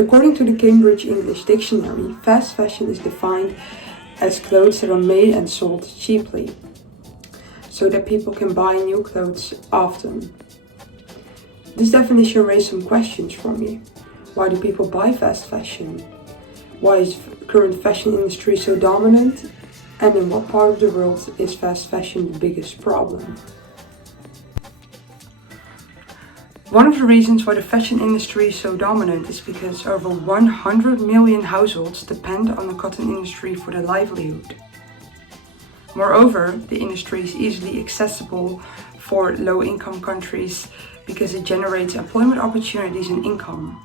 According to the Cambridge English Dictionary, fast fashion is defined as clothes that are made and sold cheaply, so that people can buy new clothes often. This definition raised some questions for me. Why do people buy fast fashion? Why is the current fashion industry so dominant? And in what part of the world is fast fashion the biggest problem? One of the reasons why the fashion industry is so dominant is because over 100 million households depend on the cotton industry for their livelihood. Moreover, the industry is easily accessible for low-income countries because it generates employment opportunities and income.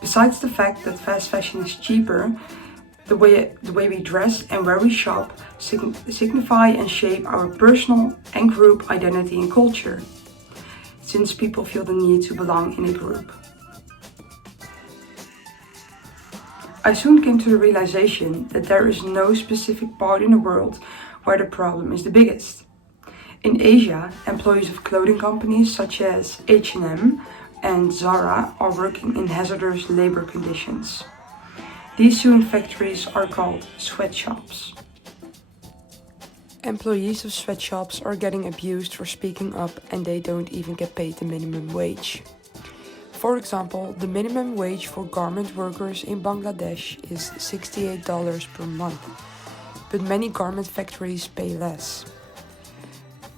Besides the fact that fast fashion is cheaper, the way we dress and where we shop signify and shape our personal and group identity and culture, since people feel the need to belong in a group. I soon came to the realization that there is no specific part in the world where the problem is the biggest. In Asia, employees of clothing companies such as H&M and Zara are working in hazardous labor conditions. These sewing factories are called sweatshops. Employees of sweatshops are getting abused for speaking up, and they don't even get paid the minimum wage. For example, the minimum wage for garment workers in Bangladesh is $68 per month, but many garment factories pay less.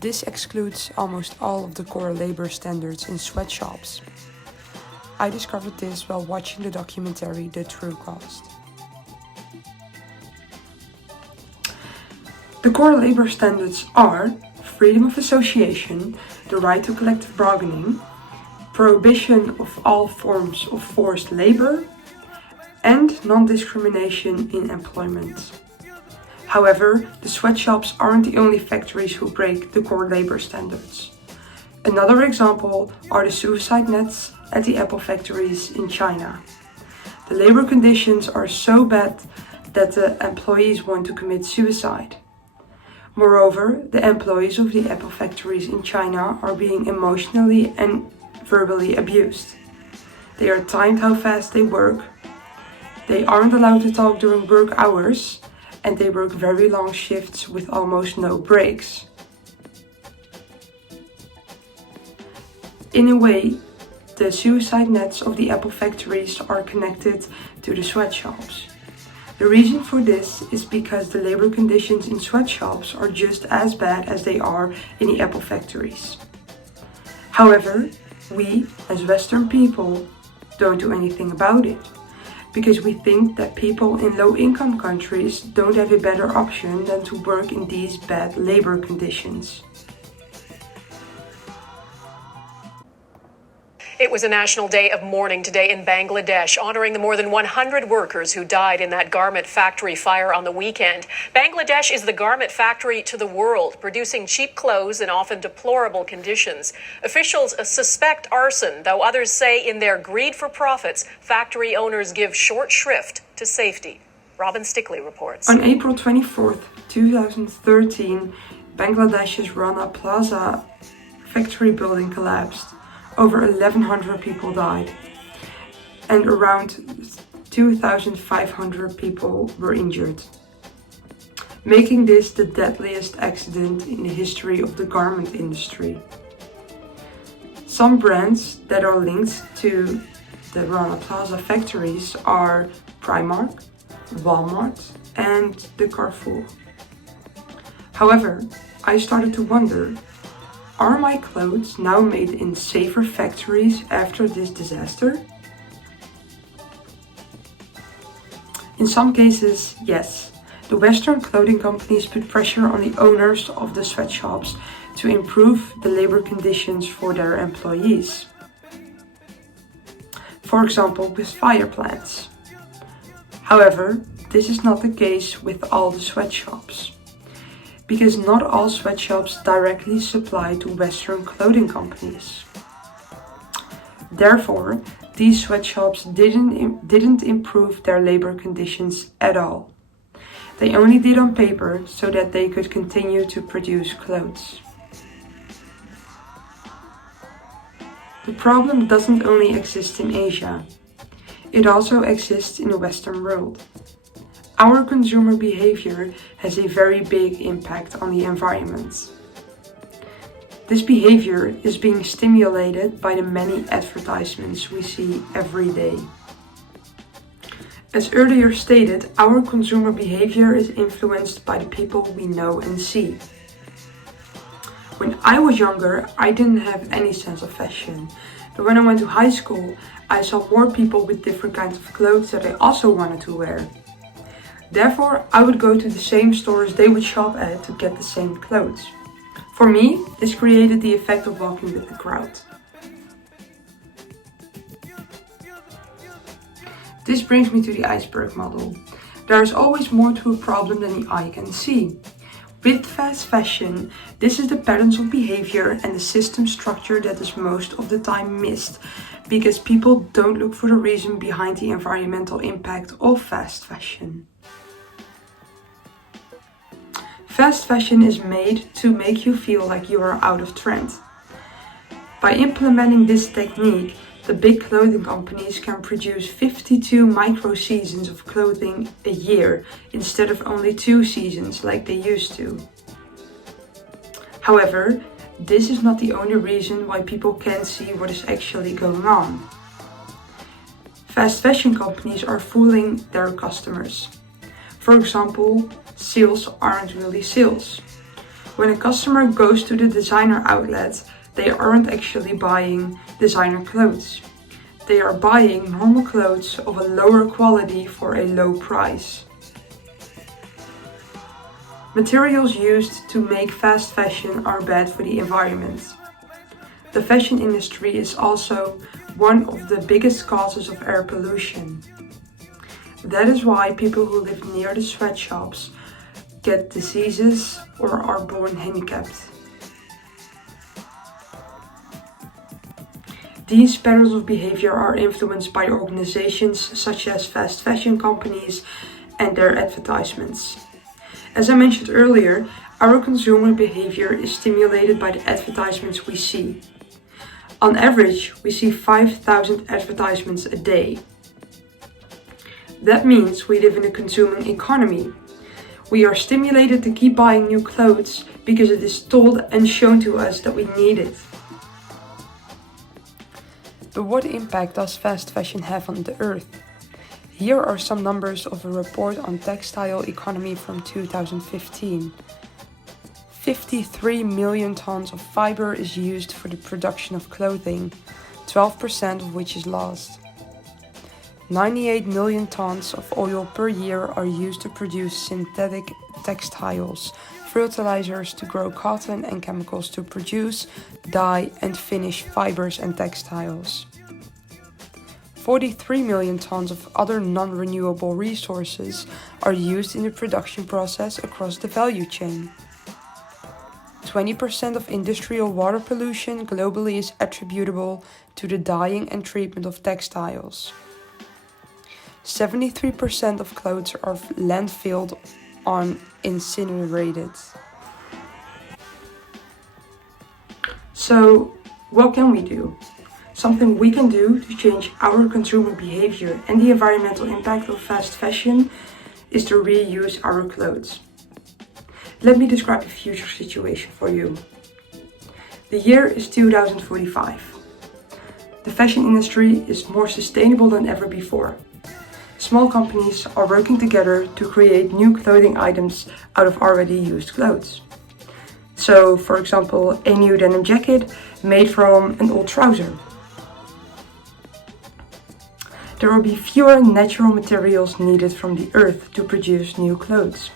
This excludes almost all of the core labor standards in sweatshops. I discovered this while watching the documentary The True Cost. The core labor standards are freedom of association, the right to collective bargaining, prohibition of all forms of forced labor, and non-discrimination in employment. However, the sweatshops aren't the only factories who break the core labor standards. Another example are the suicide nets at the Apple factories in China. The labor conditions are so bad that the employees want to commit suicide. Moreover, the employees of the Apple factories in China are being emotionally and verbally abused. They are timed how fast they work, they aren't allowed to talk during work hours, and they work very long shifts with almost no breaks. In a way, the suicide nets of the Apple factories are connected to the sweatshops. The reason for this is because the labor conditions in sweatshops are just as bad as they are in the Apple factories. However, we, as Western people, don't do anything about it, because we think that people in low-income countries don't have a better option than to work in these bad labor conditions. It was a national day of mourning today in Bangladesh, honoring the more than 100 workers who died in that garment factory fire on the weekend. Bangladesh is the garment factory to the world, producing cheap clothes in often deplorable conditions. Officials suspect arson, though others say in their greed for profits, factory owners give short shrift to safety. Robin Stickley reports. On April 24th, 2013, Bangladesh's Rana Plaza factory building collapsed. Over 1,100 people died, and around 2,500 people were injured, making this the deadliest accident in the history of the garment industry. Some brands that are linked to the Rana Plaza factories are Primark, Walmart, and the Carrefour. However, I started to wonder, are my clothes now made in safer factories after this disaster? In some cases, yes. The Western clothing companies put pressure on the owners of the sweatshops to improve the labor conditions for their employees. For example, with fire plants. However, this is not the case with all the sweatshops, because not all sweatshops directly supply to Western clothing companies. Therefore, these sweatshops didn't improve their labor conditions at all. They only did on paper so that they could continue to produce clothes. The problem doesn't only exist in Asia. It also exists in the Western world. Our consumer behavior has a very big impact on the environment. This behavior is being stimulated by the many advertisements we see every day. As earlier stated, our consumer behavior is influenced by the people we know and see. When I was younger, I didn't have any sense of fashion. But when I went to high school, I saw more people with different kinds of clothes that I also wanted to wear. Therefore, I would go to the same stores they would shop at to get the same clothes. For me, this created the effect of walking with the crowd. This brings me to the iceberg model. There is always more to a problem than the eye can see. With fast fashion, this is the patterns of behavior and the system structure that is most of the time missed, because people don't look for the reason behind the environmental impact of fast fashion. Fast fashion is made to make you feel like you are out of trend. By implementing this technique, the big clothing companies can produce 52 micro seasons of clothing a year instead of only 2 seasons like they used to. However, this is not the only reason why people can't see what is actually going on. Fast fashion companies are fooling their customers. For example, sales aren't really sales. When a customer goes to the designer outlet, they aren't actually buying designer clothes. They are buying normal clothes of a lower quality for a low price. Materials used to make fast fashion are bad for the environment. The fashion industry is also one of the biggest causes of air pollution. That is why people who live near the sweatshops get diseases or are born handicapped. These patterns of behavior are influenced by organizations such as fast fashion companies and their advertisements. As I mentioned earlier, our consumer behavior is stimulated by the advertisements we see. On average, we see 5,000 advertisements a day. That means we live in a consuming economy. We are stimulated to keep buying new clothes because it is told and shown to us that we need it. But what impact does fast fashion have on the earth? Here are some numbers of a report on Textile Economy from 2015. 53 million tons of fiber is used for the production of clothing, 12% of which is lost. 98 million tons of oil per year are used to produce synthetic textiles, fertilizers to grow cotton and chemicals to produce, dye and finish fibers and textiles. 43 million tons of other non-renewable resources are used in the production process across the value chain. 20% of industrial water pollution globally is attributable to the dyeing and treatment of textiles. 73% of clothes are landfilled or incinerated. So, what can we do? Something we can do to change our consumer behavior and the environmental impact of fast fashion is to reuse our clothes. Let me describe a future situation for you. The year is 2045. The fashion industry is more sustainable than ever before. Small companies are working together to create new clothing items out of already used clothes. So, for example, a new denim jacket made from an old trouser. There will be fewer natural materials needed from the earth to produce new clothes.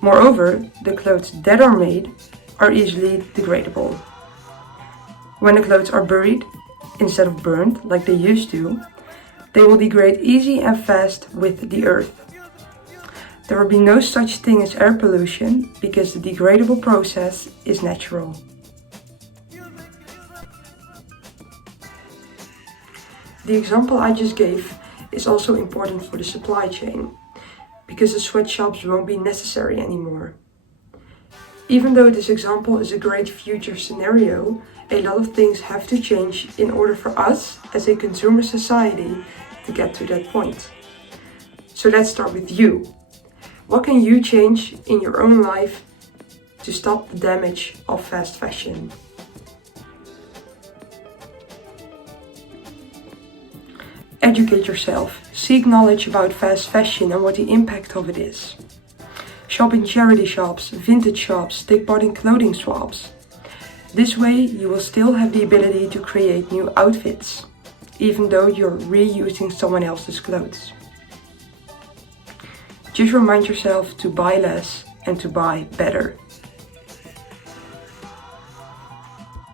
Moreover, the clothes that are made are easily degradable. When the clothes are buried, instead of burned like they used to, they will degrade easy and fast with the earth. There will be no such thing as air pollution because the degradable process is natural. The example I just gave is also important for the supply chain, because the sweatshops won't be necessary anymore. Even though this example is a great future scenario, a lot of things have to change in order for us, as a consumer society, to get to that point. So let's start with you. What can you change in your own life to stop the damage of fast fashion? Educate yourself. Seek knowledge about fast fashion and what the impact of it is. Shop in charity shops, vintage shops, take part in clothing swaps. This way you will still have the ability to create new outfits, even though you're reusing someone else's clothes. Just remind yourself to buy less and to buy better.